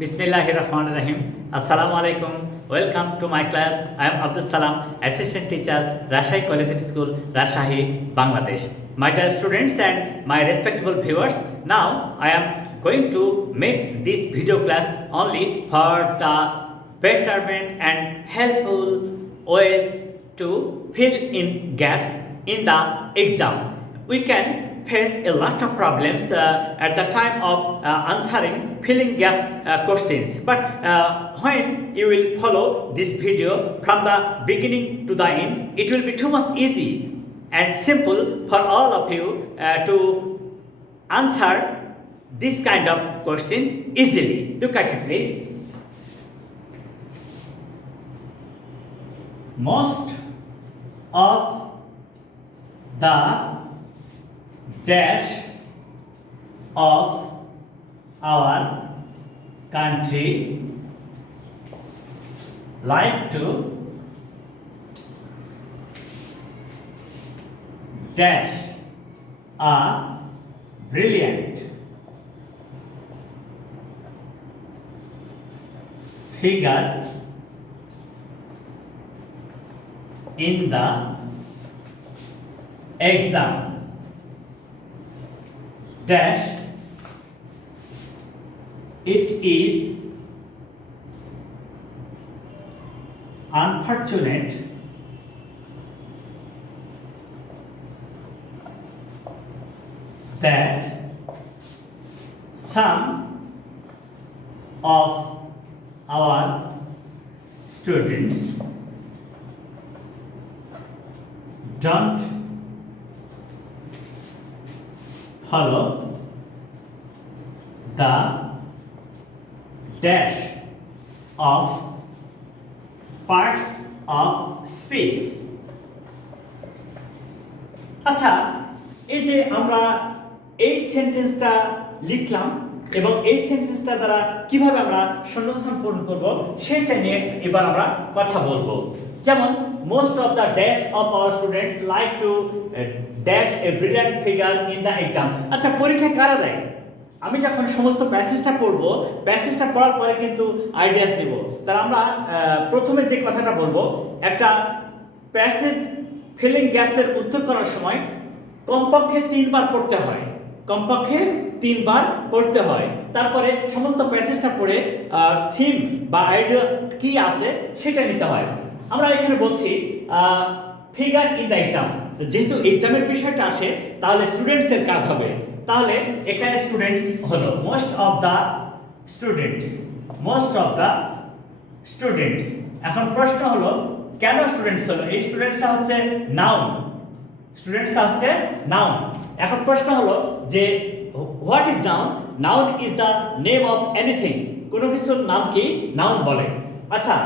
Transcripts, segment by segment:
Bismillahirrahmanirrahim. Assalamu alaikum. Welcome to my class. I am Abdus Salam, assistant teacher, Rajshahi Collegiate School, Rajshahi, Bangladesh. My dear students and my respectable viewers, now I am going to make this video class only for the betterment and helpful ways to fill in gaps in the exam. We can face a lot of problems at the time of answering filling gaps questions, but when you will follow this video from the beginning to the end, it will be too much easy and simple for all of you to answer this kind of question easily. Look at it, please. Most of the dash of our country like to dash a brilliant figure in the exam dash it is unfortunate that some of our students don't follow the dash of parts of speech. আচ্ছা, এই যে আমরা এই সেন্টেন্সটা লিখলাম এবং এই সেন্টেন্সটা দ্বারা কিভাবে আমরা শূন্যস্থান পূরণ করব সেটা নিয়ে এবার আমরা কথা বলবো। যেমন most of the dash of our students like to dash a brilliant figure in the exam. আচ্ছা, পরীক্ষায় কারা দেয়? আমি যখন সমস্ত প্যাসেজটা পড়ব, প্যাসেজটা পড়ার পরে কিন্তু আইডিয়াস নেব। তার আমরা প্রথমে যে কথাটা বলবো, একটা প্যাসেজ ফিলিং গ্যাপসের উত্তর করার সময় কমপক্ষে 3 বার পড়তে হয়, কমপক্ষে 3 বার পড়তে হয়। তারপরে সমস্ত প্যাসেজটা পড়ে থিম বা আইডিয়া কি আছে সেটা নিতে হয়। আমরা এখানে বলছি ফিগার ইন দ্য এক্সাম, যেহেতু এক্সামের বিষয়টা আসে তাহলে স্টুডেন্টসের কাজ হবে। তাহলে এখানে স্টুডেন্টস হলো মোস্ট অফ দ্য স্টুডেন্টস। এখন প্রশ্ন হলো কেন স্টুডেন্টস হলো? এই স্টুডেন্টসটা হচ্ছে নাউন। এখন প্রশ্ন হলো যে what is noun? Noun is the name of anything. কোনো কিছুর নাম কি নাউন বলে। আচ্ছা,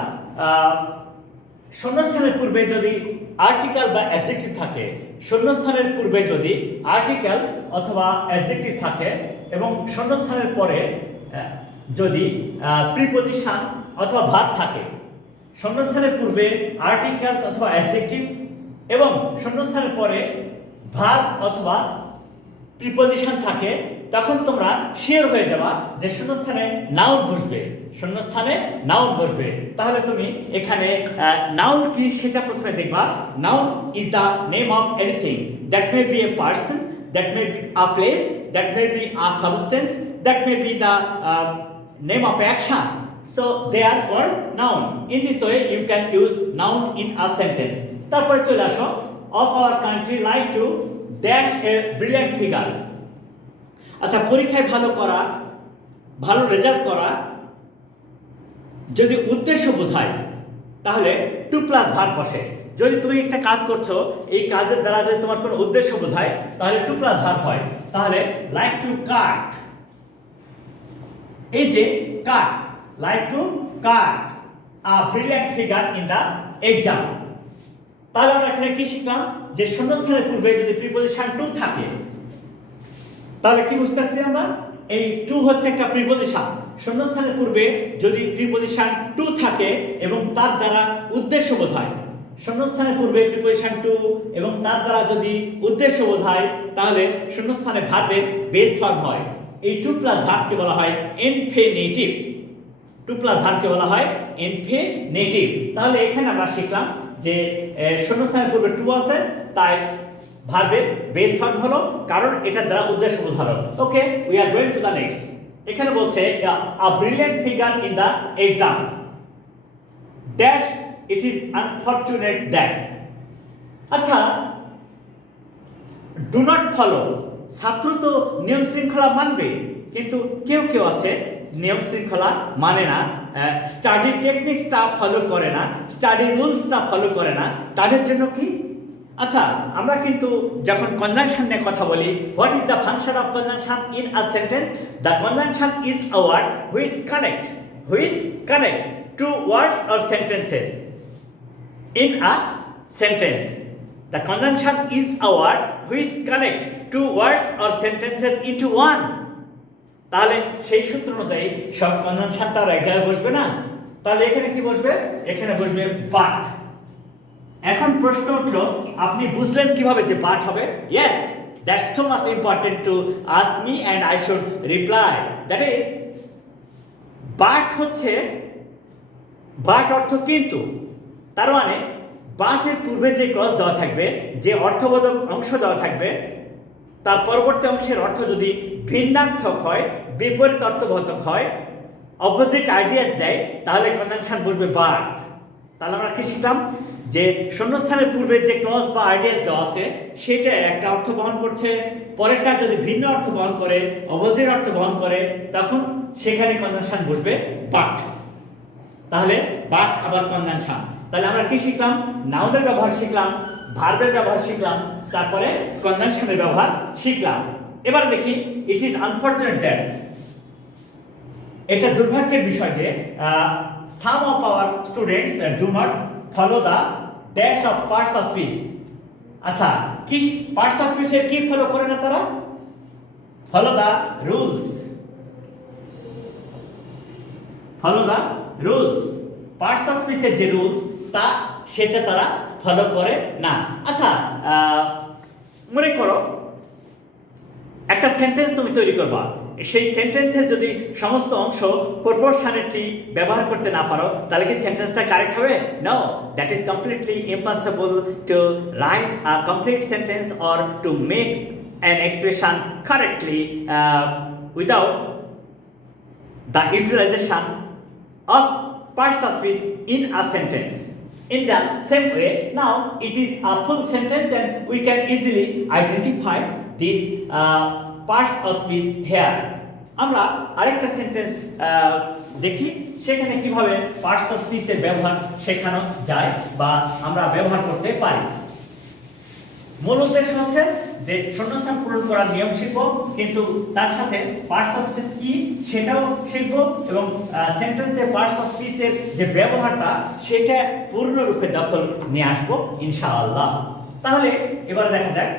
শূন্যস্থানের পূর্বে যদি আর্টিকেল বা অ্যাডজেক্টিভ থাকে, শূন্যস্থানের পূর্বে যদি আর্টিকেল অথবা অ্যাডজেক্টিভ থাকে এবং শূন্যস্থানের পরে যদি প্রিপজিশন অথবা ভার্ব থাকে, শূন্যস্থানের পূর্বে আর্টিকেলস অথবা অ্যাডজেক্টিভ এবং শূন্যস্থানের পরে ভার্ব অথবা প্রিপজিশন থাকে, তখন তোমরা শিওর হয়ে যাবা যে শূন্যস্থানে নাউন বসবে। তাহলে তুমি এখানে নাউন কি সেটা প্রথমে দেখবা। Noun is the name of anything, that may B a person, that may be a place, that may be a substance, that may be the name of action. So they are called noun. In this way you can use noun in a sentence. তারপরে চলে আসো, of our country like to dash a brilliant figure. আচ্ছা, পরীক্ষায় ভালো result করা যদি উদ্দেশ্য বোঝায় তাহলে টু প্লাস ভার্ব বসে। যদি তুমি একটা কাজ করছো, এই কাজের দ্বারা যদি তোমার কোনো উদ্দেশ্য বোঝায় তাহলে টু প্লাস ভার্ব হয়। তাহলে লাইক টু কাট, এই যে cut, like to cut a brilliant figure in the exam. তাহলে আমরা এখানে কি শিখলাম? যে শূন্যস্থানের পূর্বে যদি প্রিপজিশন টু থাকে তাহলে কি বুঝতেছি আমরা? এই টু হচ্ছে একটা প্রিপজিশন। শূন্যস্থানের পূর্বে যদি প্রিপজিশন টু থাকে এবং তার দ্বারা উদ্দেশ্য বোঝায়, শূন্যস্থানের পূর্বে প্রিপজিশন টু এবং তার দ্বারা যদি উদ্দেশ্য বোঝায় তাহলে শূন্যস্থানে ভার্বের বেস ফর্ম হয়। এই টু প্লাস ভার্বকে বলা হয় ইনফিনিটিভ। টু প্লাস ভার্বকে বলা হয় ইনফিনিটিভ। তাহলে এখানে আমরা শিখলাম যে শূন্যস্থানের পূর্বে টু আছে, তাই ভার্বের বেস ফর্ম হলো, কারণ এটা দ্বারা উদ্দেশ্য বোঝালো। Okay, we are going to the next. এখানে বলছে a brilliant figure in the exam dash it is unfortunate that. আচ্ছা, ডু নট ফলো, ছাত্র তো নিয়ম শৃঙ্খলা মানবে, কিন্তু কেউ কেউ আছে নিয়ম শৃঙ্খলা মানে না, স্টাডি টেকনিক্সটা ফলো করে না, স্টাডি রুলসটা ফলো করে না, তাদের জন্য কি? আচ্ছা, আমরা কিন্তু যখন কনজাংশন নিয়ে কথা বলি, what is the function of conjunction in a sentence? The conjunction is a word which connect two words or sentences in a sentence. The conjunction is a word which connect two words or sentences into one. তাহলে সেই সূত্র অনুযায়ী সব কনজাংশনটা এক জায়গায় বসবে না, তাহলে এখানে কি বসবে? এখানে বসবে বাট। এখন প্রশ্ন উঠলো, আপনি বুঝলেন কিভাবে যে বাট হবে? Yes, that's too much important to ask me and I should reply. That is, but হচ্ছে, বাট অর্থ কিন্তু, তার মানে বাটের পূর্বে যে ক্লজ দেওয়া থাকবে, যে অর্থবোধক অংশ দেওয়া থাকবে, তার পরবর্তী অংশের অর্থ যদি ভিন্নার্থক হয়, বিপরীত অর্থবোধক হয়, অপোজিট আইডিয়াস দেয়, তাহলে কনজাংশন বসবে বাট। তাহলে আমরা কি শিখলাম? যে শূন্যস্থানের পূর্বে যে ক্লজ বা আইডিয়াস দেওয়া আছে সেটা একটা অর্থ বহন করছে, পরেরটা যদি ভিন্ন অর্থ বহন করে, অপোজিট অর্থ বহন করে, তখন সেখানে কনজাংশন বসবে বাট। তাহলে বাট আবার কনজাংশন। তাহলে আমরা কি শিখলাম? নাউনের ব্যবহার শিখলাম, ভার্বের ব্যবহার শিখলাম, তারপরে কনজাংশনের ব্যবহার শিখলাম। এবার দেখি, ইট ইজ আনফরচুনেট দ্যাট, এটা দুর্ভাগ্যের বিষয় যে some of our students do not follow the dash of parts of speech. আচ্ছা, কি পার্টস অফ স্পিচের কি ফলো করে না তারা? Follow the rules, follow the rules. Parts of স্পিচের যে রুলস তা সেটা তারা ফলো করে না। আচ্ছা, মনে করো একটা সেন্টেন্স তুমি তৈরি করবা, সেই সেন্টেন্সের যদি সমস্ত অংশ প্রপোর্শনালিটি ব্যবহার করতে না পারো, তাহলে কি সেন্টেন্সটা কারেক্ট হবে? No, that is completely impossible to write a complete sentence or to make an expression correctly without the utilisation of parts of speech in a sentence. In the same way, now it is a full sentence and we can easily identify these parts of speech here. আমরা আরেকটা sentence দেখি, সেখানে কিভাবে parts of স্পিচের ব্যবহার শেখানো যায় বা আমরা ব্যবহার করতে পারি। মূল উদ্দেশ্য হচ্ছে যে শূন্যস্থান পূরণ করার নিয়ম শিখব, কিন্তু তার সাথে পার্টস অফ স্পিচ কি সেটাও শিখব, এবং সেন্টেন্সে পার্টস অফ স্পিচের যে ব্যবহারটা সেটা পূর্ণরূপে দখল নিয়ে আসবো ইনশাআল্লাহ। তাহলে এবারে দেখা যাক,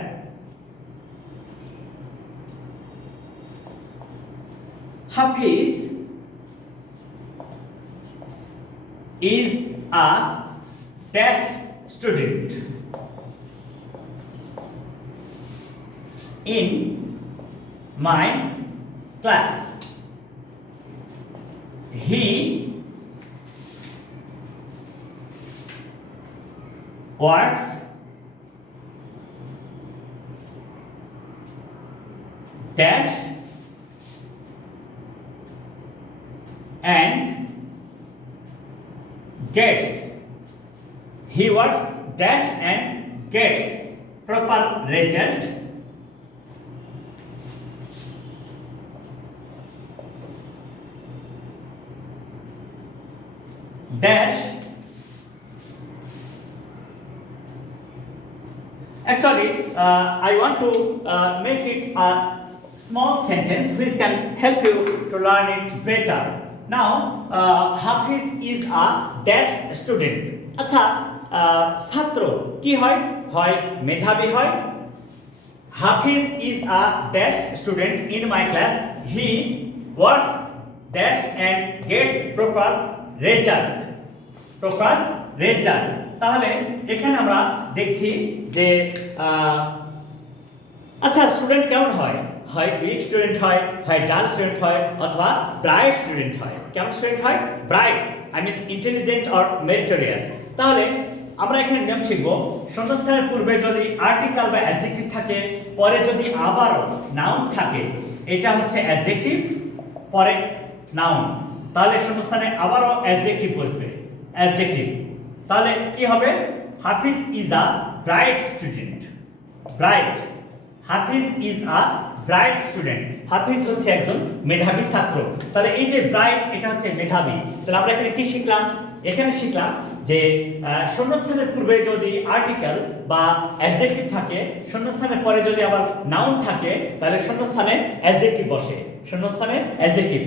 Hafiz is a dash student in my class. He works dash and gets, he works dash and gets proper result dash. Actually, I want to make it a small sentence which can help you to learn it better. Now, Hafiz is a dash student. আচ্ছা, ছাত্র কি হয়? হয় মেধাবী হয়। Hafiz is a dash student in my class. He works dash and gets proper result. Proper result. তাহলে এখানে আমরা দেখছি যে আচ্ছা, স্টুডেন্ট কেমন হয়? হয় উইক স্টুডেন্ট হয় ডাল স্টুডেন্ট হয় অথবা ব্রাইট স্টুডেন্ট হয়। কেমন স্টুডেন্ট হয়? Bright, I mean intelligent or meritorious. তাহলে আমরা এখানে নিয়ম শিখব, শূন্যস্থানের পূর্বে যদি আর্টিকেল বা অ্যাডজেক্টিভ থাকে, পরে যদি আবারও নাউন থাকে, এটা হচ্ছে অ্যাডজেক্টিভ, পরে নাউন, তাহলে শূন্যস্থানে আবারও অ্যাডজেক্টিভ বসবে, অ্যাডজেক্টিভ। তাহলে কি হবে? Hafiz is a bright student. Bright, Hafiz is a bright student. Hafiz হচ্ছে একজন মেধাবী ছাত্র। তাহলে এই যে ব্রাইট, এটা হচ্ছে মেধাবী। তাহলে আমরা এখানে কি শিখলাম? এখানে শিখলাম যে শূন্যস্থানের পূর্বে যদি আর্টিকেল বা অ্যাডজেক্টিভ থাকে, শূন্যস্থানের পরে যদি আবার নাউন থাকে, তাহলে শূন্যস্থানে অ্যাডজেক্টিভ বসে, শূন্যস্থানে adjective.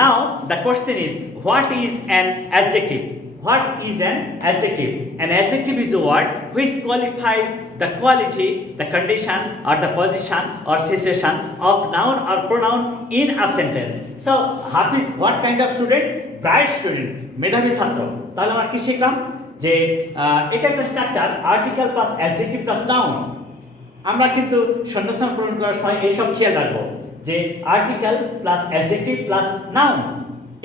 Now the question is, what is an adjective? What is an adjective? An adjective is a word which qualifies the quality, the condition, or the position or situation of noun or pronoun in a sentence. So, Hafiz, what kind of student? Bright student, মেধাবী ছাত্র। তাহলে আমরা কি শিখলাম? যে এটা একটা structure, article plus adjective plus noun. আমরা কিন্তু শূন্যস্থান পূরণ করার সময় এইসব খেয়াল রাখবো যে article plus adjective plus noun,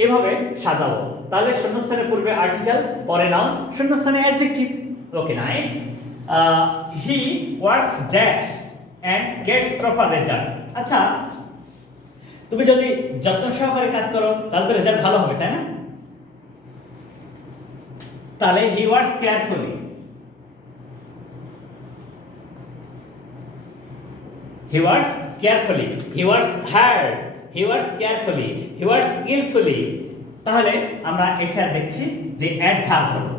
এভাবে সাজাবো। তাহলে শূন্যস্থানের পূর্বে আর্টিকেল, পরে নাউন, শূন্যস্থানে adjective. Okay, nice. He works dash and gets proper result. আচ্ছা, তুমি যদি যত্ন সহকারে কাজ করো তাহলে তো রেজাল্ট ভালো হবে, তাই না? তাহলে he works carefully, he works carefully, he works hard, he works carefully, he works skillfully. তাহলে আমরা এটা দেখছি যে অ্যাডভার্ব হলো।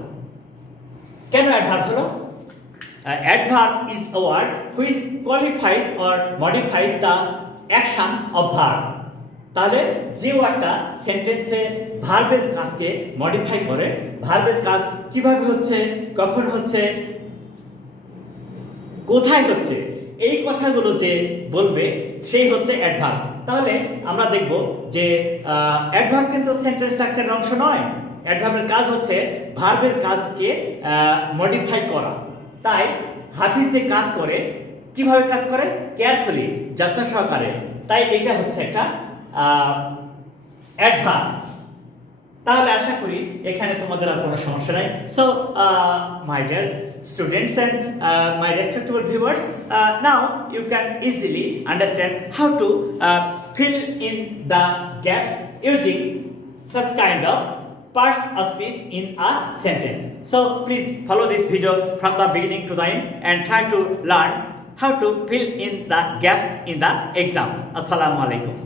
কেন অ্যাডভার্ব হলো? Adverb is a word which qualifies or modifies the action of verb. তাহলে যে ওয়ার্ডটা সেন্টেন্সে ভার্বের কাজকে মডিফাই করে, ভার্বের কাজ কিভাবে হচ্ছে, কখন হচ্ছে, কোথায় হচ্ছে, এই কথাগুলো যে বলবে সেই হচ্ছে অ্যাডভার্ব। তাহলে আমরা দেখব যে অ্যাডভার্ব কিন্তু সেন্টেন্স স্ট্রাকচারের অংশ নয়। অ্যাডভার্বের কাজ হচ্ছে ভার্বের কাজকে মডিফাই করা। তাই হাফিজ যে কাজ করে, কিভাবে কাজ করে? কেয়ারফুলি, যত্ন সহকারে। তাই এটা হচ্ছে একটা অ্যাডভার্ব। তাহলে আশা করি এখানে তোমাদের আর কোনো সমস্যা নাই। So my dear students and my respectable viewers, now you can easily understand how to fill in the gaps using such kind of parts of speech in a sentence. So please follow this video from the beginning to the end and try to learn how to fill in the gaps in the exam. Assalamu alaikum.